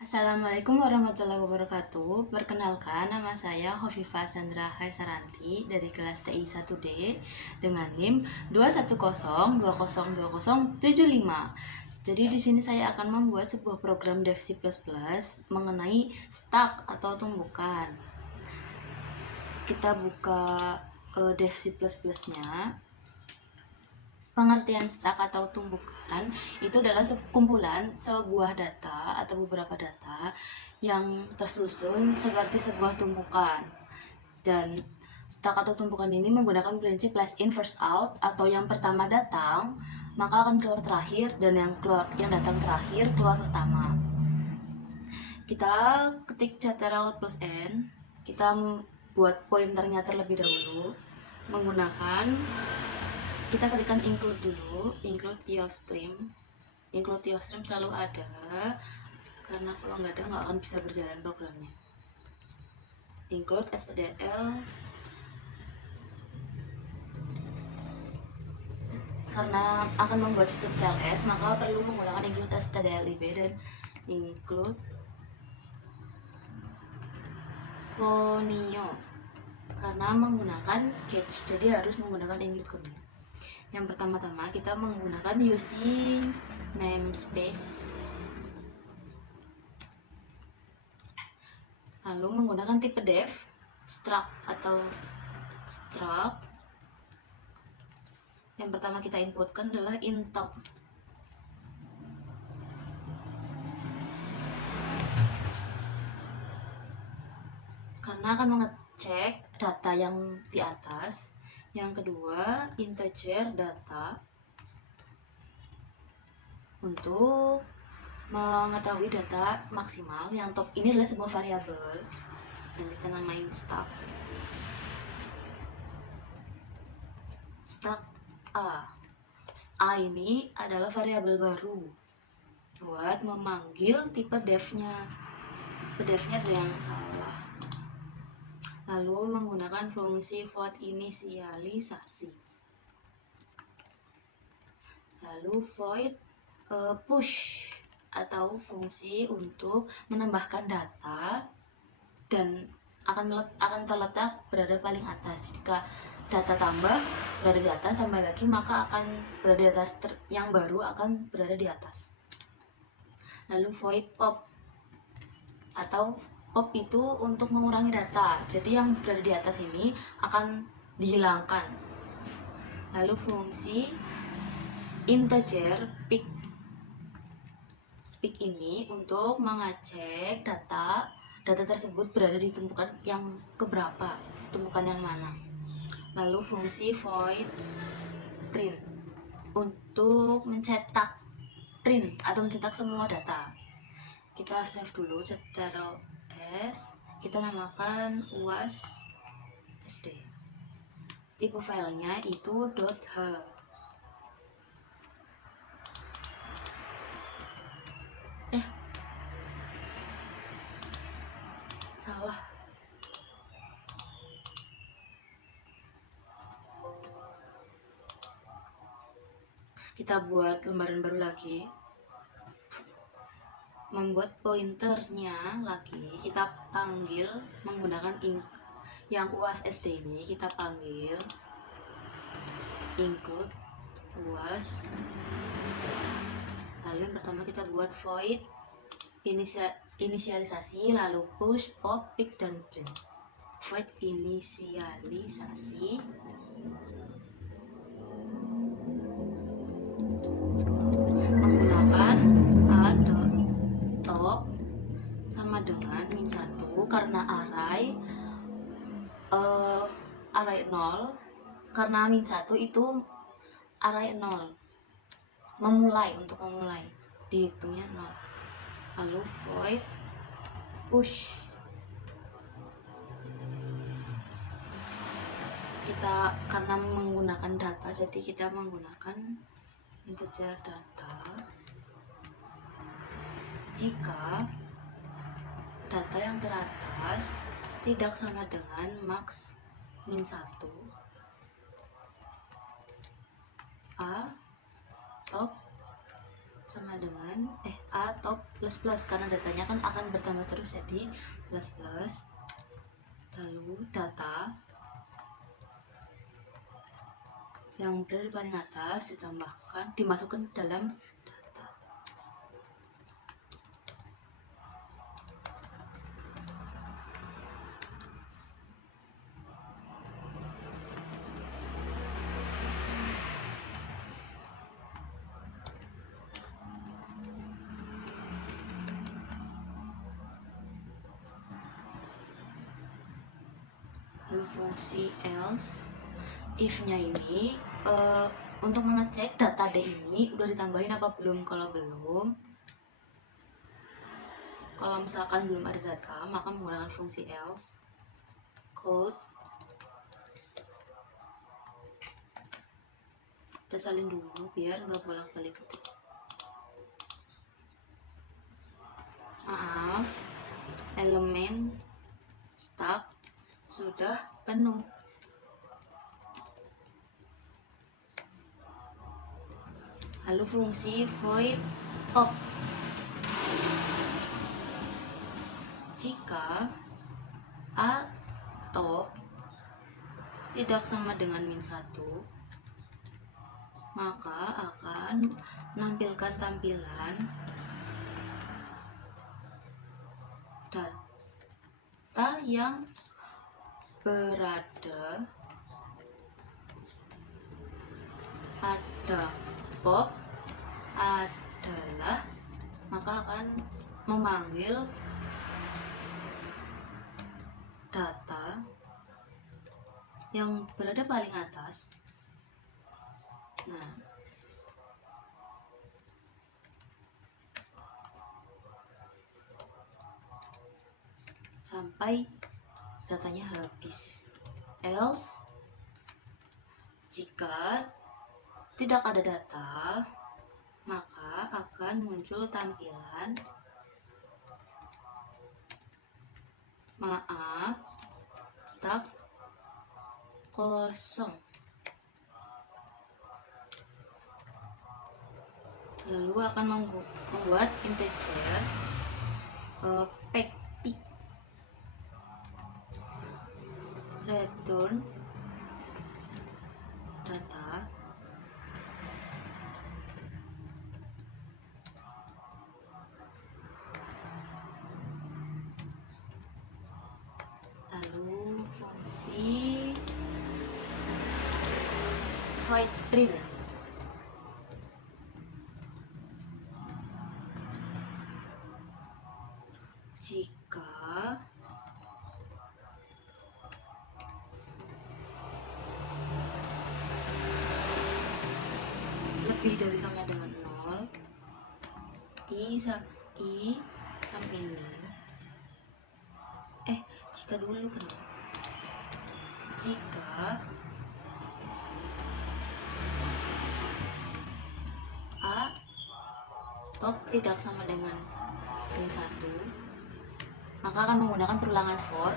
Assalamualaikum warahmatullahi wabarakatuh. Perkenalkan, nama saya Hovifa Sandra Haisaranti dari kelas TI 1D dengan NIM 210202075. Jadi di sini saya akan membuat sebuah program Dev C++ mengenai stack atau tumbukan. Kita buka Dev C++ nya. Pengertian stack atau tumbukan itu adalah kumpulan sebuah data atau beberapa data yang tersusun seperti sebuah tumpukan. Dan stack atau tumpukan ini menggunakan prinsip last in first out, atau yang pertama datang maka akan keluar terakhir, dan yang datang terakhir keluar pertama. Kita ketik ctrl plus n, kita buat pointernya terlebih dahulu menggunakan, kita ketikkan include dulu, include iostream. Include iostream selalu ada, karena kalau nggak ada nggak akan bisa berjalan programnya. Include stdl, karena akan membuat sistem CLS maka perlu menggunakan include stdlib dan include conio karena menggunakan catch, jadi harus menggunakan include conio. Yang pertama-tama kita menggunakan using namespace, lalu menggunakan tipe def struct atau struct. Yang pertama kita inputkan adalah intop. Karena akan mengecek data yang di atas. Yang kedua, integer data untuk mengetahui data maksimal. Yang top ini adalah sebuah variabel dan kita namain stack. Stack A ini adalah variabel baru buat memanggil tipe devnya. Devnya ada yang salah. Lalu menggunakan fungsi void inisialisasi. Lalu void push atau fungsi untuk menambahkan data dan akan terletak berada paling atas. Jika data tambah berada di atas, tambah lagi maka akan berada di atas, yang baru akan berada di atas. Lalu void pop atau pop itu untuk mengurangi data, jadi yang berada di atas ini akan dihilangkan. Lalu fungsi integer pick ini untuk mengecek data tersebut berada di tumpukan yang keberapa, tumpukan yang mana. Lalu fungsi void print untuk mencetak print atau mencetak semua data. Kita save dulu, ctrl s, kita namakan uas sd. Tipe filenya itu .h. Salah. Kita buat lembaran baru lagi. Membuat pointernya lagi, kita panggil menggunakan yang uas sd ini, kita panggil include uas sd. Lalu yang pertama kita buat void inisialisasi, lalu push, pop, pick, dan print. Void inisialisasi, menggunakan top sama dengan -1 karena array 0, karena -1 itu array 0, untuk memulai dihitungnya 0. Lalu void push, kita karena menggunakan data jadi kita menggunakan integer data. Jika data yang teratas tidak sama dengan max -1, a top sama dengan atau plus plus, karena datanya kan akan bertambah terus, jadi plus plus. Lalu data yang berada di paling atas ditambahkan, dimasukkan ke dalam data. Lalu fungsi else, if-nya ini untuk mengecek data D ini udah ditambahin apa belum. Kalau belum, kalau misalkan belum ada data, maka menggunakan fungsi else. Code, kita salin dulu biar nggak bolak-balik ketik. Maaf, elemen stuck sudah penuh. Lalu fungsi void op, jika a top tidak sama dengan -1, maka akan menampilkan tampilan data yang berada pada pop adalah, maka akan memanggil data yang berada paling atas. Nah, sampai datanya habis. Else, jika tidak ada data, maka akan muncul tampilan maaf, stuck kosong. Lalu akan membuat integer pick return data lalu fungsi void print, jika lebih dari sama dengan 0, i sampai nil. Jika dulu kenapa? Jika a top tidak sama dengan -1, maka akan menggunakan perulangan for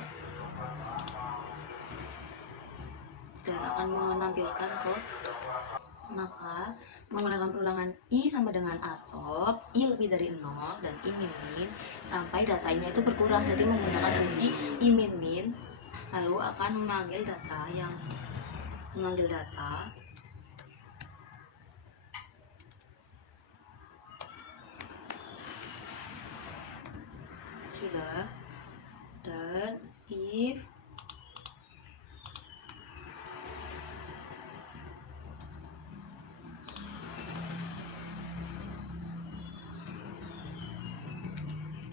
dan akan menampilkan code. Maka menggunakan perulangan i sama dengan a top, i lebih dari 0 dan i min sampai datanya itu berkurang. Jadi menggunakan fungsi i min, lalu akan memanggil data sudah. Dan if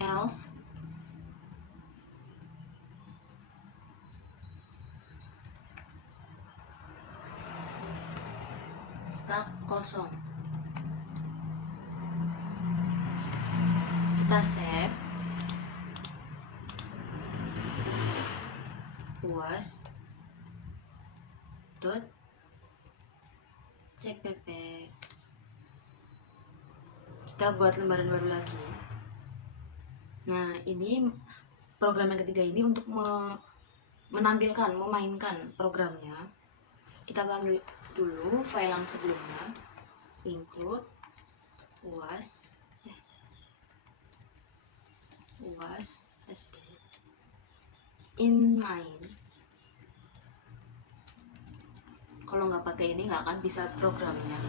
else, stuck kosong. Kita save, puas dot cpp. Kita buat lembaran baru lagi. Nah, ini program yang ketiga ini untuk memainkan programnya. Kita panggil dulu file yang sebelumnya, include puas was SD. In main. Kalau nggak pakai ini nggak akan bisa programnya.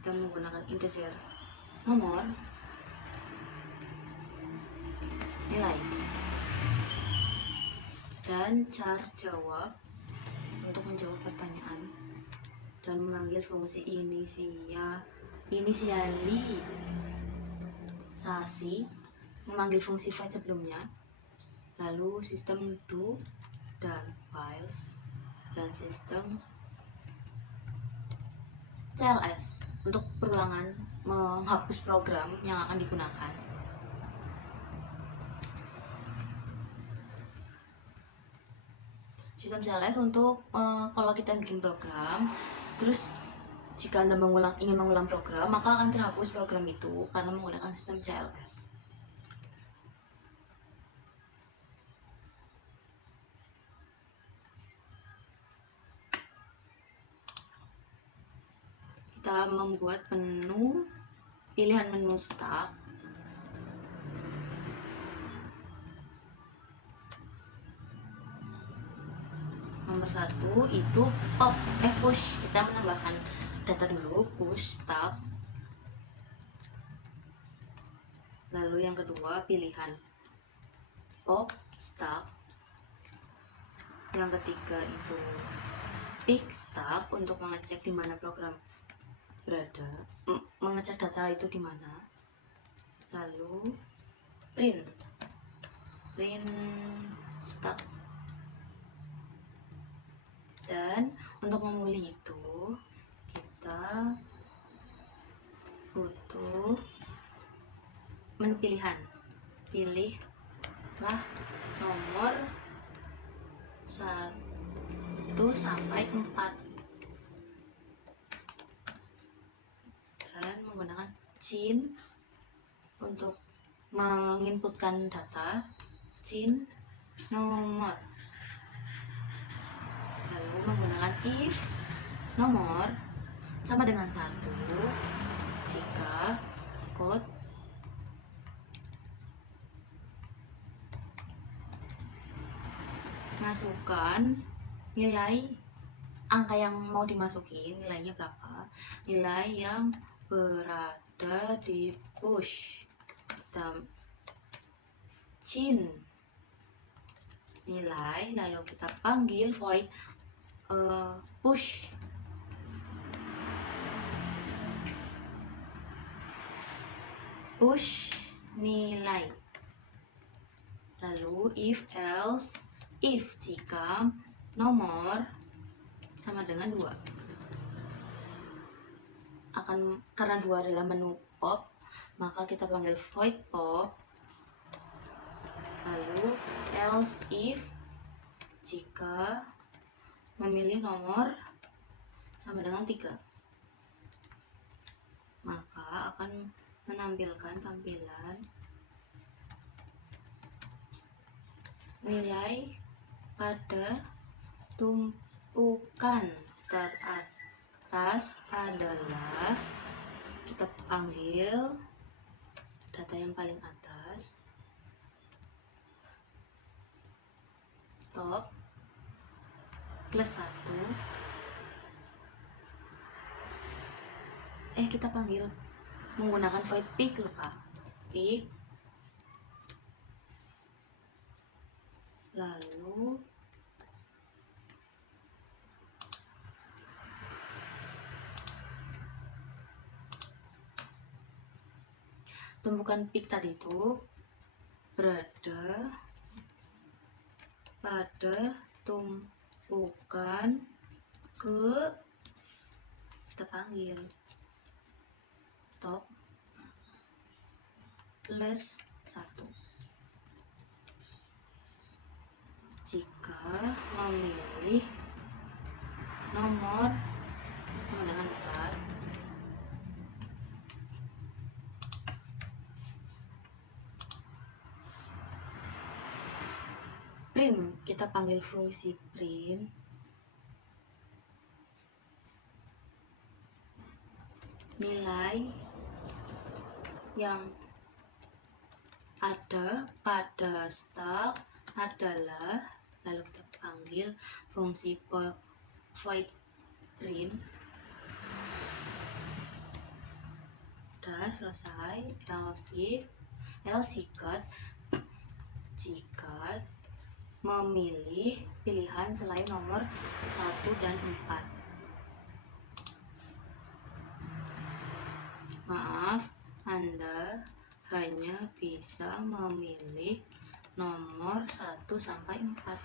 Kita menggunakan integer nomor, nilai, dan cara jawab untuk menjawab pertanyaan dan memanggil fungsi inisialisasi, memanggil fungsi void sebelumnya, lalu sistem do dan while, dan sistem CLS untuk perulangan menghapus program yang akan digunakan. Sistem CLS untuk kalau kita bikin program, terus jika Anda ingin mengulang program, maka akan terhapus program itu karena menggunakan sistem CLS. Kita membuat menu, pilihan menu start. Nomor 1 itu push. Kita menambahkan data dulu, push start. Lalu yang kedua pilihan pop start. Yang ketiga itu pick start untuk mengecek di mana program berada, mengecek data itu di mana. Lalu print start. Dan untuk memulih itu kita butuh menu pilihan. Pilihlah nomor 1 sampai 4 dan menggunakan cin untuk menginputkan data, cin nomor. Lalu menggunakan if nomor sama dengan 1 jika code masukkan nilai angka yang mau dimasukin, nilainya berapa, nilai yang berada di push, dan cin nilai, lalu kita panggil void push. Nilai. Lalu if else, if jika nomor sama dengan 2, karena 2 adalah menu pop, maka kita panggil void pop. Lalu else if jika memilih nomor sama dengan 3, maka akan menampilkan tampilan nilai pada tumpukan teratas adalah, kita panggil data yang paling atas, top plus 1. Kita panggil menggunakan void pick, lupa pick. Lalu tumpukan pick tadi itu berada pada tumpukan kita panggil top plus 1 jika memilih nomor sama dengan 4. Print, kita panggil fungsi print nilai yang ada pada stack adalah, lalu kita panggil fungsi void print. Udah selesai. Else jika memilih pilihan selain nomor 1 dan 4. Maaf, Anda hanya bisa memilih nomor 1 sampai 4.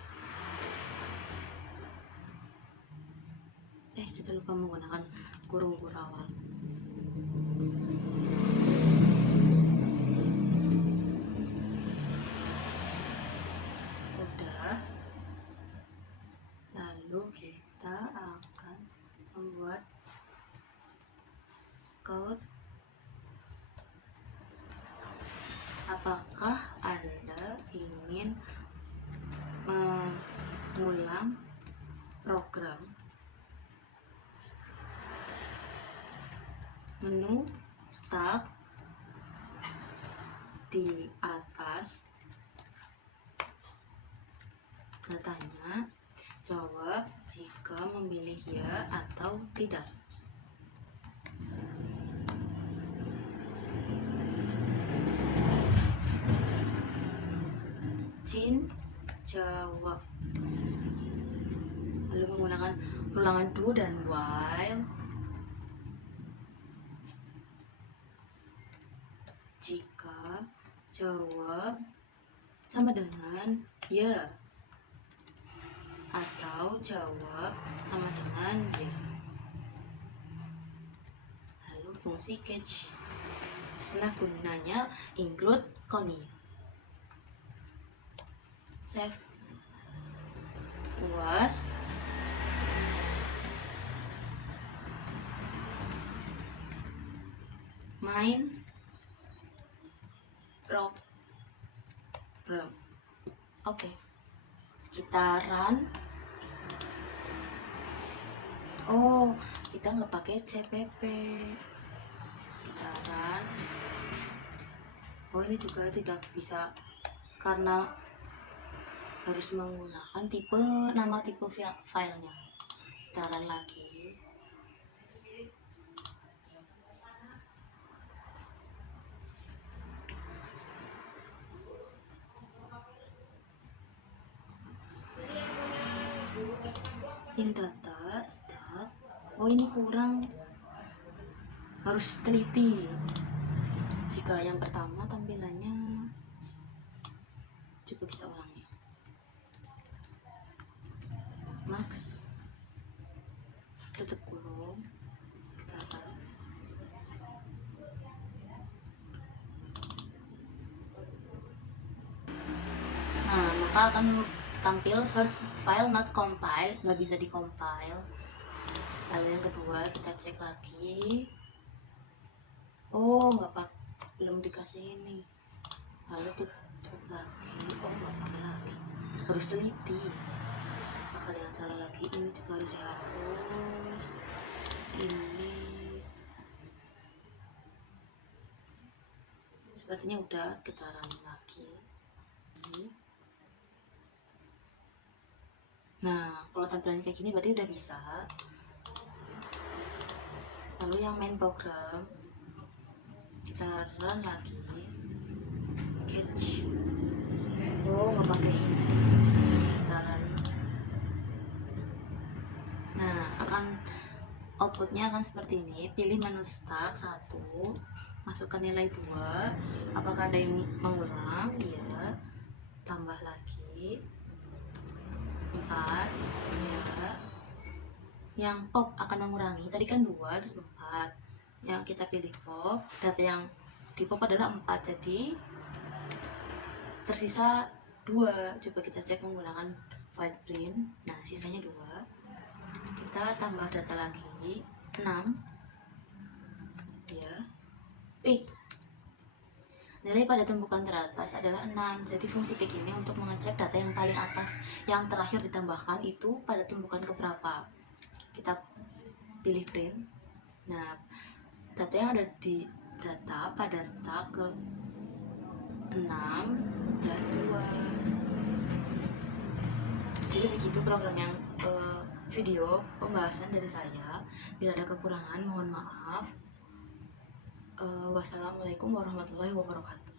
Kita lupa menggunakan kurung kurawal. Udah. Lalu kita akan membuat code. Apakah Anda ingin mengulang program? Menu start di atas, bertanya, jawab jika memilih ya atau tidak. Jin jawab. Lalu menggunakan ulangan do dan while. Jika jawab sama dengan ya atau jawab sama dengan ya. Lalu fungsi catch. Istilah gunanya include Connie. Save was main program. Oke. Kita run. Oh, kita nggak pakai CPP. Kita run. Oh, ini juga tidak bisa karena harus menggunakan nama tipe filenya. Kita run lagi. In data start. Oh, ini kurang, harus teliti. Jika yang pertama tampilannya, coba kita ulangi. Max, tutup kurung, kita akan maka akan tampil search file not compiled, nggak bisa di compile. Lalu yang kedua kita cek lagi. Oh, belum dikasih ini. Lalu tutup lagi. Oh, nggak pakai lagi, harus teliti. Maka yang salah lagi, ini juga harus dihapus. Ini sepertinya udah, kita run lagi. Nah, kalau tampilan kayak gini berarti udah bisa. Lalu yang main program kita run lagi. Catch. Oh, nggak pakai ini. Kita run. Nah, outputnya akan seperti ini. Pilih menu start 1, masukkan nilai 2. Apakah ada yang mengulang? Iya. Tambah lagi 4. Ya. Yang pop akan mengurangi. Tadi kan 2 terus 4. Yang kita pilih pop, data yang di pop adalah 4, jadi tersisa 2. Coba kita cek menggunakan white print. Nah, sisanya 2. Kita tambah data lagi 6. Ya. Nilai pada tumpukan teratas adalah 6. Jadi fungsi pick ini untuk mengecek data yang paling atas yang terakhir ditambahkan itu pada tumpukan keberapa. Kita pilih print. Nah, data yang ada di data pada stak ke 6 dan 2. Jadi begitu program yang video pembahasan dari saya. Bila ada kekurangan mohon maaf. Wassalamualaikum warahmatullahi wabarakatuh.